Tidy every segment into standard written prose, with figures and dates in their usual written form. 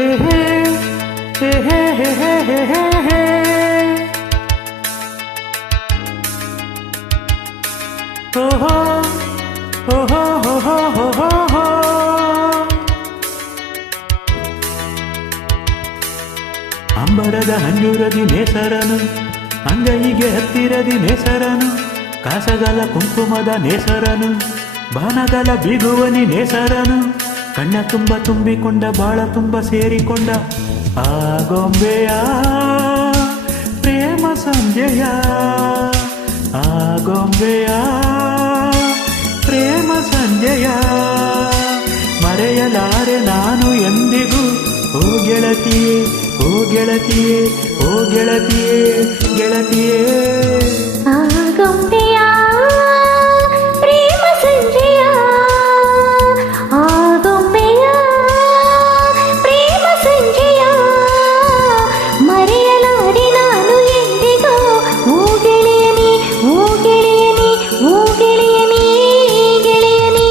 ಹೇ ಹೇ ಹೇ ಹೇ ಹೇ ಹೇ ಹೇ ಹೇ. ಓಹೋ ಓಹೋ ಓಹೋ ಓಹೋ ಓಹೋ. ಅಂಬರದ ಹಂಜುರದಿ ನೇಸರನು, ಅಂಗೈಗೆ ಹತ್ತಿರದಿ ನೇಸರನು, ಕಾಸಗಲ ಕುಂಕುಮದ ನೇಸರನು, ಬಾನಗಲ ಬಿಗುವನಿ ನೇಸರನು, ಕಣ್ಣ ತುಂಬ ತುಂಬಿಕೊಂಡ ಬಾಳ ತುಂಬ ಸೇರಿಕೊಂಡ ಆ ಗೊಂಬೆಯ ಪ್ರೇಮ ಸಂಜೆಯ, ಆ ಗೊಂಬೆಯ ಪ್ರೇಮ ಸಂಜೆಯ ಮರೆಯಲಾರೆ ನಾನು ಎಂದಿಗೂ. ಓ ಗೆಳತಿಯೇ ಓ ಗೆಳತಿಯೇ ಓ ಗೆಳತಿಯೇ ಗೆಳತಿಯೇ. ಆ ಗೊಂಬೆಯ ಪ್ರೇಮ ಸಂಜೆಯ, ಆ ಗೊಂಬೆಯ ಪ್ರೇಮ ಸಂಜೆಯ ಮರೆಯಲಾರೆ ನಾನು ಎಂದಿಗೂ. ಓ ಗೆಳೆಯನಿ ಓ ಗೆಳೆಯನಿ ಓ ಗೆಳೆಯನಿ ಗೆಳೆಯನಿ.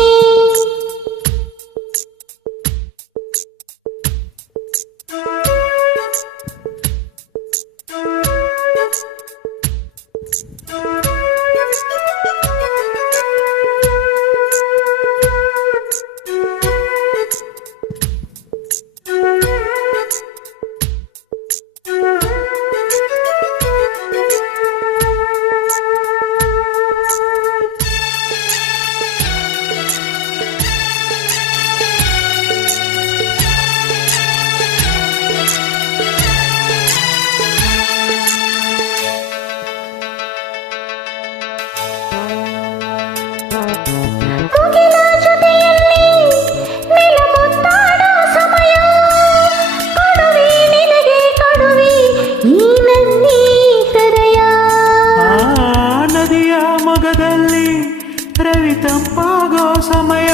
ರವಿ ತಂಪಾಗೋ ಸಮಯ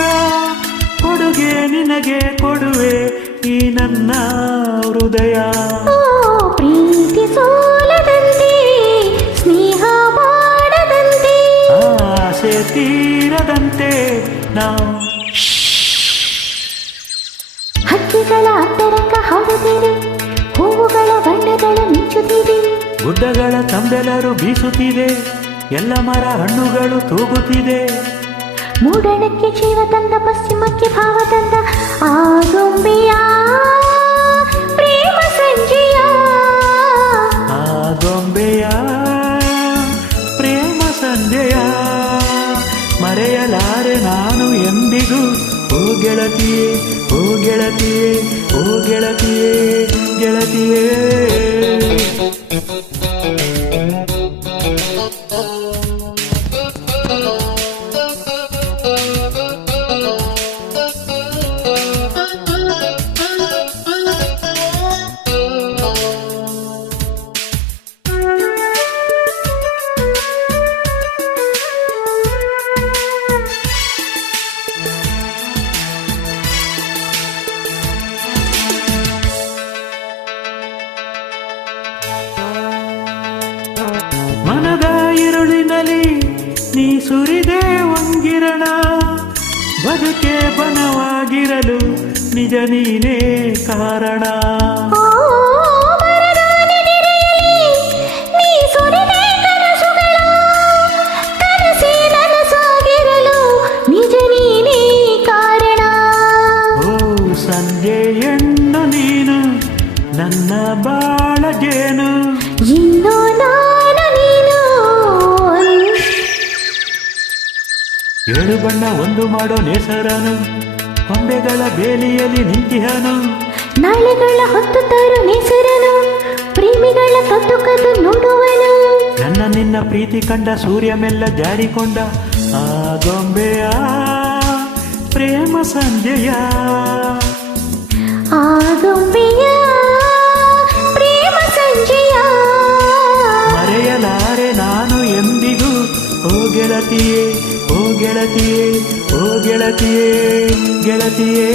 ಕೊಡುಗೆ ನಿನಗೆ ಕೊಡುವೆ ಈ ನನ್ನ ಹೃದಯ. ಪ್ರೀತಿ ಸೋಲದಂತೆ ಸ್ನೇಹ ಮಾಡದಂತೆ ಆಸೆ ತೀರದಂತೆ ನಾವು ಹಕ್ಕಿಗಳ ಅಂತರಂಗ ಹಾಡುತ್ತಿದೆ, ಹೂವುಗಳ ಬಣ್ಣಗಳ ಮಿಂಚುತ್ತಿದೆ, ಗುಡ್ಡಗಳ ತಂಬೆಲರು ಬೀಸುತ್ತಿದೆ, ಎಲ್ಲ ಮರ ಹಣ್ಣುಗಳು ತೂಗುತ್ತಿದೆ. ಮೂಡಣಕ್ಕೆ ಜೀವ ತಂದ ಪಶ್ಚಿಮಕ್ಕೆ ಭಾವ ತಂದ ಆ ಗೊಂಬೆಯ ಪ್ರೇಮ ಸಂಜೆಯ, ಆ ಗೊಂಬೆಯ ಪ್ರೇಮ ಸಂಜೆಯ ಮರೆಯಲಾರೆ ನಾನು ಎಂದಿಗೂ. ಓ ಗೆಳತಿಯೇ ಓ ಗೆಳತಿಯೇ ಓ ಗೆಳತಿಯೇ ಗೆಳತಿಯೇ. ಮನದ ഇരുಳಿನಲ್ಲಿ ನೀ ಸುರಿದೆ ಒಂಗಿರಣ, ಬದುಕೆ ಬನವಾಗಿರಲು ನಿಜ ನೀನೇ ಕಾರಣ. ಸಂಜೆ ಹೆಣ್ಣು ನೀನು ನನ್ನ ಬಾಳ ಜೇನು, ಇನ್ನು ನಾನು ನೀನು. ಏಳು ಬಣ್ಣ ಒಂದು ಮಾಡೋ ನೇಸರನು, ಕೊಂಬೆಗಳ ಬೇಲಿಯಲ್ಲಿ ನಿಂತಿಹನು, ನಾಳೆಗಳ ಹೊತ್ತು ತರು ನೇಸರನು, ಪ್ರೇಮಿಗಳ ಕದ್ದು ಕದ್ದು ನೋಡುವನು. ನನ್ನ ನಿನ್ನ ಪ್ರೀತಿ ಕಂಡ ಸೂರ್ಯ ಮೆಲ್ಲ ಜಾರಿಕೊಂಡ ಆ ಗೊಂಬೆಯ ಪ್ರೇಮ ಸಂಜೆಯ, ಆ ಗೊಂಬೆಯ ಪ್ರೇಮ ಸಂಜೆಯ ಮರೆಯಲಾರೆ ನಾನು ಎಂದಿಗೂ. ಓ ಗೆಳತಿಯೇ ಓ ಗೆಳತಿಯೇ ಓ ಗೆಳತಿಯೇ ಗೆಳತಿಯೇ.